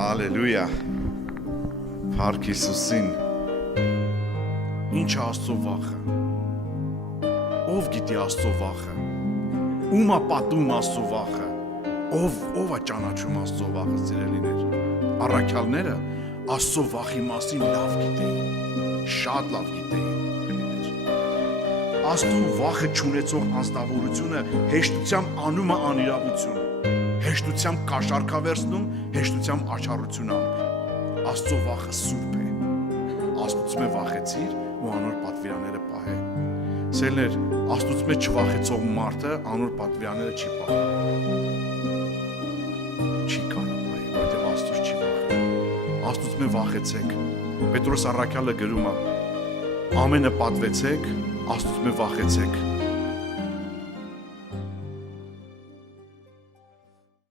Հալելույա, Փառք Հիսուսին, ինչ է Աստծո վախը, ով գիտի Աստծո վախը, ում է պատում Աստծո վախը, ով է ճանաչում Աստծո վախը, սիրելիներ, առաքյալները Աստծո վախի մասին լավ գիտեին, շատ լավ գիտեին, Աստծո վախը չունեցող անձնավորությունը հեշտությամբ անում է անիրավություն, հեշտությամբ կաշառքավերցնում, հեշտությամբ աչառություն անում։ Աստծո վախը սուրբ է։ Աստծո վախեցիր ու անոր պատվիրանները պահե։ Սերներ, Աստծո չվախեցող մարդը անոր պատվիրանները չի պահում։ Չի կարող պահել, որտեղ Աստծո չի վախենում։ Աստծո վախեցեք։ Պետրոս առաքյալը գրում է. ամենը պատվեցեք, Աստծո վախեցեք։